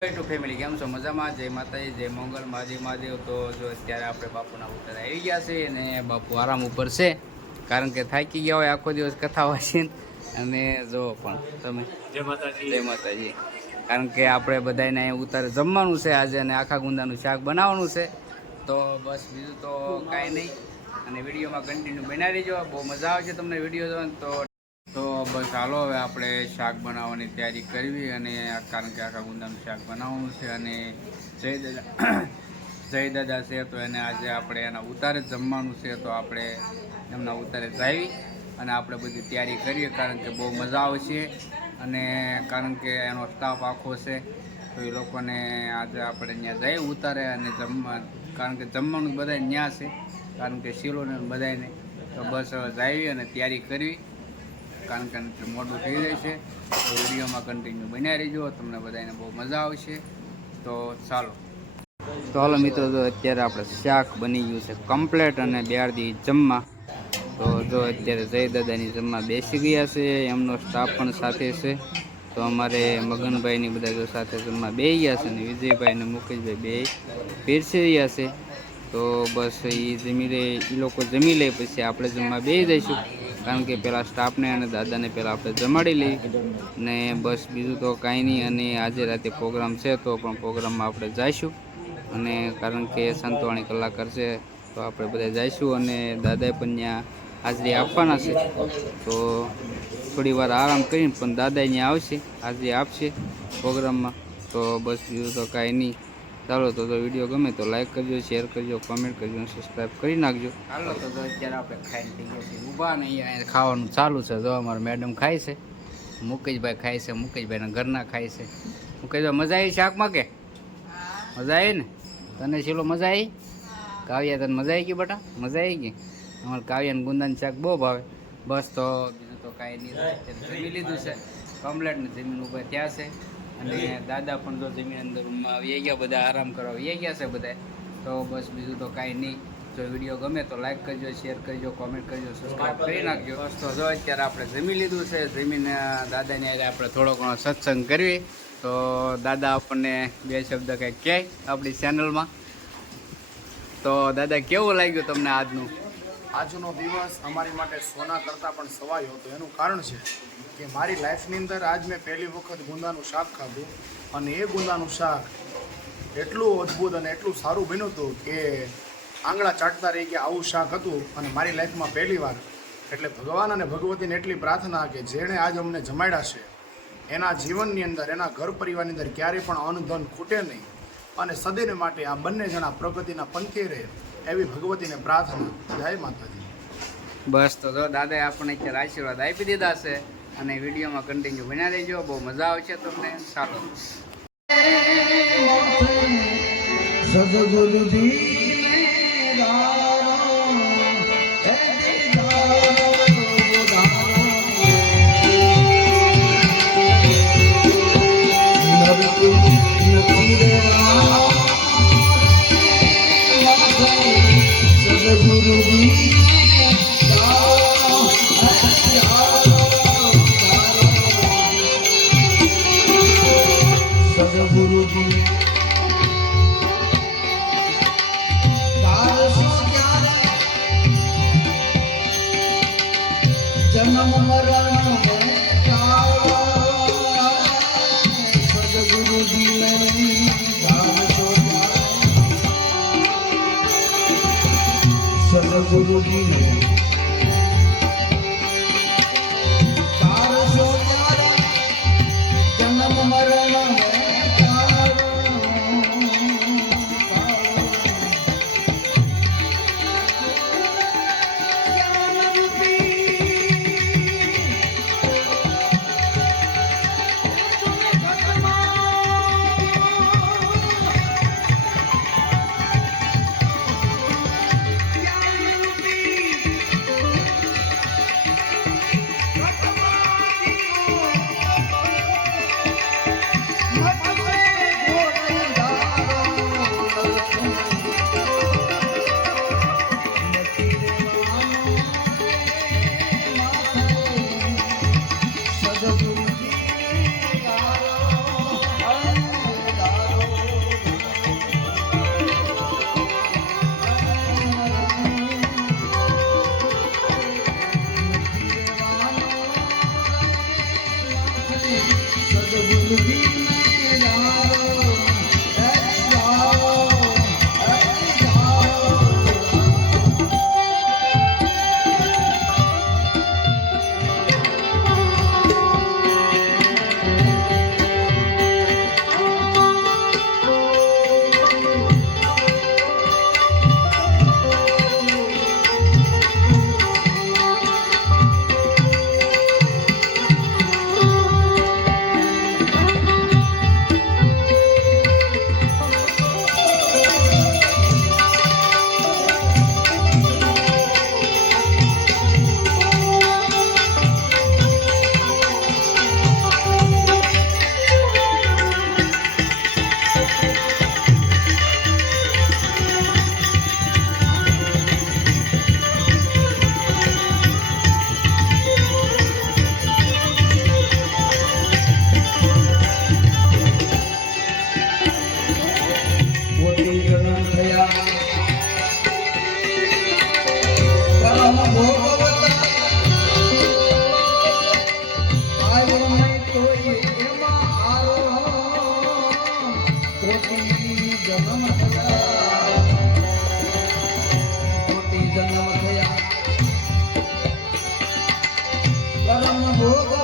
Two family કેમ છો? મજામાં? જય માતાજી જય મંગલ માજી મહાદેવ તો જો અત્યારે આપણે બાપુના ઉત્તર આવી ગયા છે અને બાપુ આરામ ઉપર છે. કારણ કે થાકી ગયા હોય આખો દિવસ કથા વાંચીને. અને જો પણ તમે જય માતાજી. જય માતાજી. કારણ કે આપણે બધાને અહીંયા ઉતારે જમવાનું છે આજે અને આખા ગુંદાનું શાક બનાવવાનું છે. તો બસ બીજું તો કાંઈ નહીં. અને વિડીયોમાં કન્ટિન્યુ બનાવી રહેજો બહુ મજા આવે છે તમને વીડિયો જોવાની. તો બસ હાલો, હવે આપણે શાક બનાવવાની તૈયારી કરવી અને કારણ કે આખા ગુંદાનું શાક બનાવવાનું છે અને જય દાદા જય દાદા છે તો એને આજે આપણે એના ઉતારે જમવાનું છે તો આપણે એમના ઉતારે જાવી અને આપણે બધી તૈયારી કરીએ કારણ કે બહુ મજા આવશે અને કારણ કે એનો સ્ટાફ આખો છે તો એ લોકોને આજે આપણે ત્યાં જઈએ ઉતારે અને જમવા કારણ કે જમવાનું બધા ત્યાં છે કારણ કે શીલોને બધાને તો બસ હવે જાવી અને તૈયારી કરવી. કારણ કે મોડું થઈ જાય છે. તો વિડીયોમાં કન્ટિન્યુ બન્યા રહેજો, તમને બધાને બહુ મજા આવશે. તો ચાલો. તો હાલો મિત્રો તો અત્યારે આપણે શાક બની ગયું છે કમ્પ્લેટ અને બેરદી જમવા. તો જો અત્યારે જય દાદાની જમવા બેસી ગયા છે, એમનો સ્ટાફ પણ સાથે છે. તો અમારે મગનભાઈની બધા જો સાથે જમવા બે ગયા છે અને વિજયભાઈ અને મુકેશભાઈ બે પીરસી રહ્યા છે. તો બસ એ જમી લે એ લોકો જમી લે, પછી આપણે જમવા બે જઈશું. કારણ કે પેલા સ્ટાફને અને દાદાને પહેલાં આપણે જમાડી લઈ ને બસ બીજું તો કાંઈ નહીં. અને આજે રાતે પ્રોગ્રામ છે તો પણ પ્રોગ્રામમાં આપણે જઈશું. અને કારણ કે સંતવાણી કલાકાર છે તો આપણે બધા જઈશું અને દાદાએ પણ ત્યાં હાજરી આપવાના છે. તો થોડી વાર આરામ કરીને પણ દાદા અહીંયા આવશે, હાજરી આપશે પ્રોગ્રામમાં. તો બસ બીજું તો કાંઈ નહીં. ચાલો તો વીડિયો ગમે તો લાઈક કરજો શેર કરજો કમેન્ટ કરજો અને સબસ્ક્રાઈબ કરી નાખજો. ચાલો તો અત્યારે આપણે ખાઈને થઈ ગયા છીએ. ઊભા નહીં અહીંયા ખાવાનું ચાલુ છે. જો અમારા મેડમ ખાય છે. મુકેશભાઈ ખાય છે. મુકેશભાઈના ઘરના ખાય છે. મુકેશભાઈ, મજા આવી શાકમાં કે? મજા આવી ને? તને છેલ્લો મજા આવી? કાવ્યા, તને મજા આવી ગઈ બેટા? મજા આવી ગઈ? અમારે કાવ્યાને ગુંદાનું શાક બહુ ભાવે. બસ તો બીજું તો કાંઈ નહીં. જમી લીધું છે. કમ્પ્લેટ ને જમીન ઊભા ત્યાં છે. અને દાદા પણ જો જમીન અંદર રૂમમાં આવી ગયા બધા આરામ કરવા આવી ગયા છે બધા. તો બસ બીજું તો કાંઈ નહીં. જો વીડિયો ગમે તો લાઈક કરજો શેર કરજો કોમેન્ટ કરજો સબસ્ક્રાઈબ કરી નાખજો. તો જો અત્યારે આપણે જમી લીધું છે જમીને દાદાને હારે આપણે થોડો ઘણો સત્સંગ કરવી. તો દાદા આપણને બે શબ્દ કંઈક કહે આપણી ચેનલમાં તો દાદા કેવું લાગ્યું તમને આજનું? આજનો દિવસ અમારી માટે સોના કરતાં પણ સવાયો હતો. એનું કારણ છે કે મારી લાઈફની અંદર આજ મેં પહેલી વખત ગુંદાનું શાક ખાધું અને એ ગુંદાનું શાક એટલું અદ્ભુત અને એટલું સારું બન્યું હતું કે આંગળા ચાટતા રહી ગયા આવું શાક હતું અને મારી લાઈફમાં પહેલી વાર. એટલે ભગવાન અને ભગવતીને એટલી પ્રાર્થના કે જેણે આજ અમને જમાડ્યા છે. એના જીવનની અંદર, એના ઘર પરિવારની અંદર ક્યારેય પણ અન્નધન ખૂટે નહીં. અને સદીને માટે આ બંને જણા પ્રગતિના પંથે રહે. એવી ભગવતીને પ્રાર્થના. જય માતાજી. બસ તો જો દાદાએ આપણને અત્યારે આશીર્વાદ આપી દીધા છે અને વિડીયોમાં કન્ટિન્યુ બન્યા રહેજો. બહુ મજા આવશે તમને. સારું સદગુરુ જી જન્મ મરણ સદગુરુજી સદગુરુજી 我有 ಶರಣು ಭೋಗ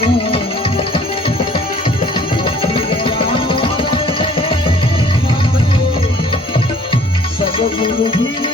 Thank you.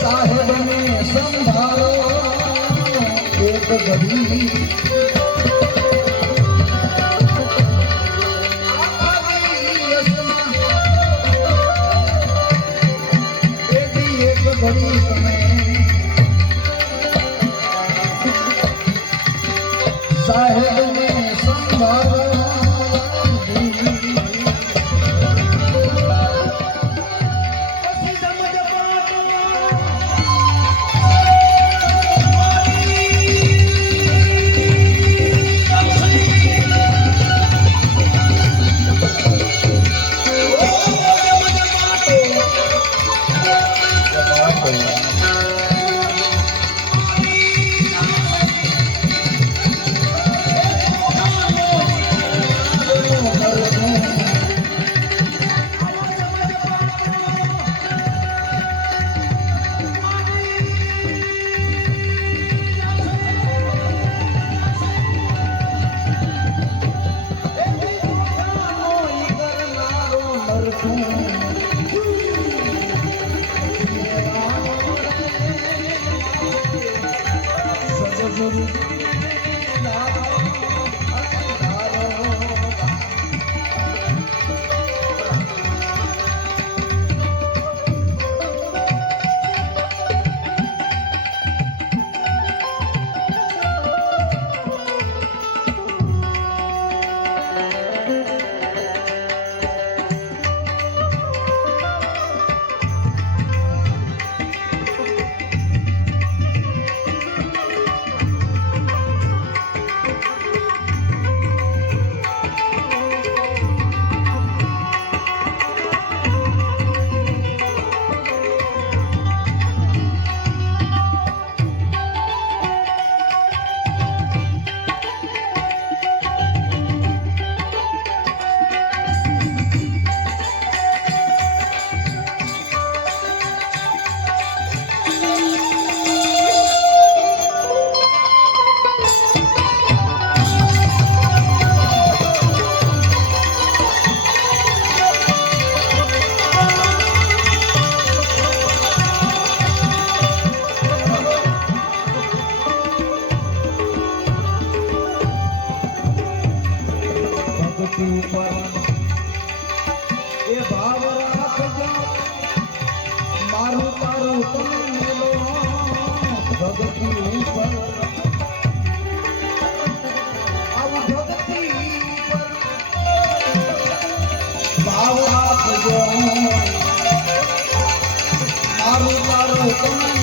સાહેબને સંભાળો એક ગરીબ साहेब આપજો મારું તારું તમે